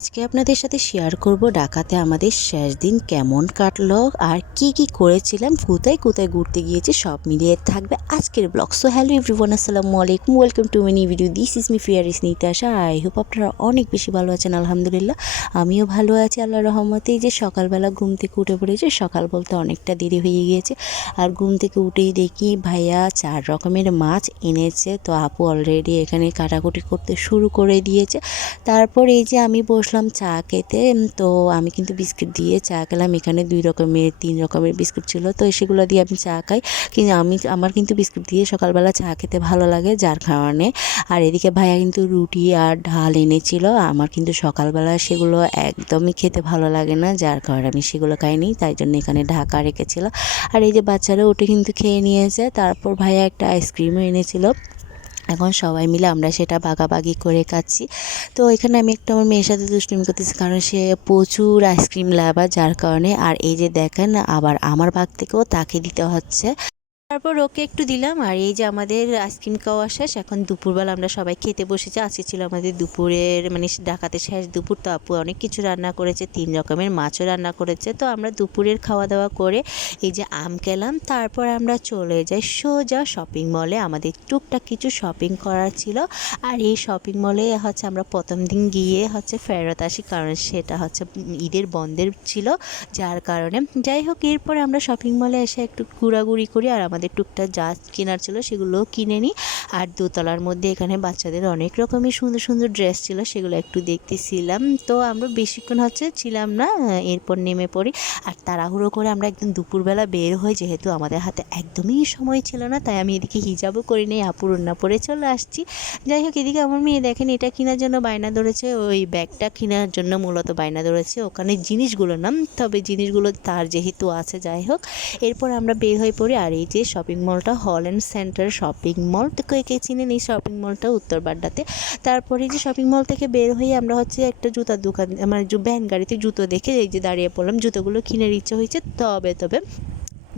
আজকে আপনাদের সাথে শেয়ার করব ঢাকাতে আমাদের শেষ দিন কেমন কাটলো আর কি করেছিলাম, কোথায় কোথায় ঘুরতে গিয়েছি সব মিলিয়ে থাকবে আজকের ব্লগ। সো হ্যালো এভরিওয়ান, আসসালামু আলাইকুম, welcome to my new video. This is me Fiaris Nitasha. I hope আপনারা অনেক বেশি ভালো আছেন। আলহামদুলিল্লাহ আমিও ভালো আছি আল্লাহর রহমতে। এই যে সকালবেলা ঘুম থেকে উঠে পড়েছে, সকাল বলতে অনেকটা দেরি হয়ে গিয়েছে। আর ঘুম থেকে উঠেই দেখি ভাইয়া 4 রকমের মাছ এনেছে। তো আপু অলরেডি এখানে কাটাকুটি করতে শুরু করে দিয়েছে। তারপর এই যে আমি বসলাম চা খেতে। তো আমি কিন্তু বিস্কিট দিয়ে চা খেলাম। এখানে 2 রকমের 3 রকমের বিস্কুট ছিল, তো সেগুলো দিয়ে আমি চা খাই। কিন্তু আমার কিন্তু বিস্কুট দিয়ে সকালবেলা চা খেতে ভালো লাগে, যার কারণে। আর এদিকে ভাইয়া কিন্তু রুটি আর ডাল এনেছিল। আমার কিন্তু সকালবেলা সেগুলো একদমই খেতে ভালো লাগে না, যার কারণে আমি সেগুলো খাইনি, তাই জন্য এখানে ঢাকা রেখেছিল। আর এই যে বাচ্চারা ওটা কিন্তু খেয়ে নিয়েছে। তারপর ভাইয়া একটা আইসক্রিমও এনেছিল। এখন সবাই মিলে আমরা সেটা ভাগাভাগি করে খাচ্ছি। তো এখানে আমি একটা আমার মেয়ের সাথে দুষ্টুমি করতেছি, কারণ সে প্রচুর আইসক্রিম লাভার, যার কারণে। আর এই যে দেখেন, আবার আমার ভাগ থেকেও তাকে দিতে হচ্ছে। তারপর ওকে একটু দিলাম। আর এই যে আমাদের আইসক্রিম খাওয়া শেষ, এখন দুপুরবেলা আমরা সবাই খেতে বসেছি। আজকে ছিল আমাদের দুপুরের ঢাকাতে শেষ দুপুর। তো আপু অনেক কিছু রান্না করেছে, 3 রকমের মাছও রান্না করেছে। তো আমরা দুপুরের খাওয়া দাওয়া করে এই যে আম খেলাম। তারপর আমরা চলে যাই সোজা শপিং মলে। আমাদের টুকটাক কিছু শপিং করার ছিল। আর এই শপিং মলে আমরা প্রথম দিন গিয়ে ফেরত আসি, কারণ সেটা ঈদের বন্ধের ছিল, যার কারণে। যাই হোক, এরপরে আমরা শপিং মলে এসে একটু ঘোরাঘুরি করি, আর আমাদের টুকটাক যা কেনার ছিল সেগুলোও কিনে নিই। আর দোতলার মধ্যে এখানে বাচ্চাদের অনেক রকমের সুন্দর সুন্দর ড্রেস ছিল, সেগুলো একটু দেখতেছিলাম। তো আমরা বেশিক্ষণ ছিলাম না, এরপর নেমে পড়ি। আর তাড়াহুড়ো করে আমরা একদম দুপুরবেলা বের হই, যেহেতু আমাদের হাতে একদমই সময় ছিল না, তাই আমি এদিকে হিজাবও করি নেই, আপুর ওড়না পরে চলে আসছি। যাই হোক, এদিকে আমার মেয়ে দেখেন এটা কেনার জন্য বায়না ধরেছে, ওই ব্যাগটা কেনার জন্য মূলত বায়না ধরেছে, ওখানে জিনিসগুলো নাম, তবে জিনিসগুলো তার যেহেতু আছে। যাই হোক, এরপর আমরা বের হয়ে পড়ি। আর এই যে শপিং মলটা হল্যান্ড সেন্টার শপিং মল, তো কে চিনেন এই শপিং মলটা, উত্তর বাড্ডাতে। তারপরে যে শপিং মল থেকে বের হয়ে আমরা একটা জুতার দোকান, আমার ভ্যান গাড়িতে জুতো দেখে এই যে দাঁড়িয়ে পড়লাম। জুতোগুলো কেনার ইচ্ছে হয়েছে, তবে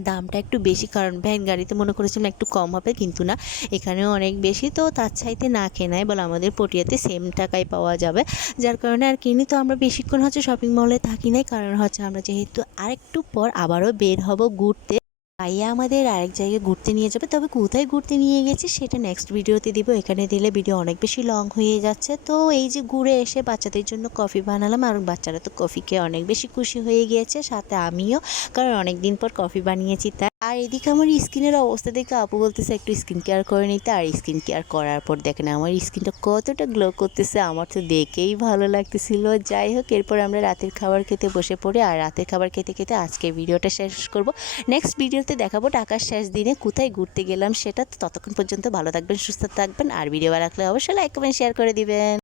দামটা একটু বেশি, কারণ ভ্যান গাড়িতে মনে করেছিলাম একটু কম হবে, কিন্তু না, এখানেও অনেক বেশি। তো তার চাইতে না কেনাই বলে, আমাদের পটিয়াতে সেম টাকায় পাওয়া যাবে, যার কারণে আর কিনি। তো আমরা বেশিক্ষণ শপিং মলে থাকি নাই, কারণ আমরা যেহেতু আরেকটু পর আবারও বের হব ঘুরতে। ভাইয়া আমাদের আরেক জায়গায় ঘুরতে নিয়ে যাবে, তবে কোথায় ঘুরতে নিয়ে গেছি সেটা নেক্সট ভিডিওতে দিব। এখানে দিলে ভিডিও অনেক বেশি লং হয়ে যাচ্ছে। তো এই যে ঘুরে এসে বাচ্চাদের জন্য কফি বানালাম, আর বাচ্চারা তো কফি খেয়ে অনেক বেশি খুশি হয়ে গিয়েছে, সাথে আমিও, কারণ অনেক দিন পর কফি বানিয়েছি তাই। আর এদিকে আমার স্কিনের অবস্থা দেখে আপু বলতেছে একটু স্কিন কেয়ার করে নিতে। আর স্কিন কেয়ার করার পর দেখেন আমার স্কিনটা কতটা গ্লো করতেছে, আমার তো দেখেই ভালো লাগতেছিল। যাই হোক, এরপর আমরা রাতের খাবার খেতে বসে পড়ি। আর রাতের খাবার খেতে খেতে আজকে ভিডিওটা শেষ করব। নেক্সট ভিডিওতে দেখাবো ঢাকার শেষ দিনে কোথায় ঘুরতে গেলাম সেটা। ততক্ষণ পর্যন্ত ভালো থাকবেন, সুস্থ থাকবেন। আর ভিডিও ভালো লাগলে অবশ্যই লাইক কমেন্ট শেয়ার করে দিবেন।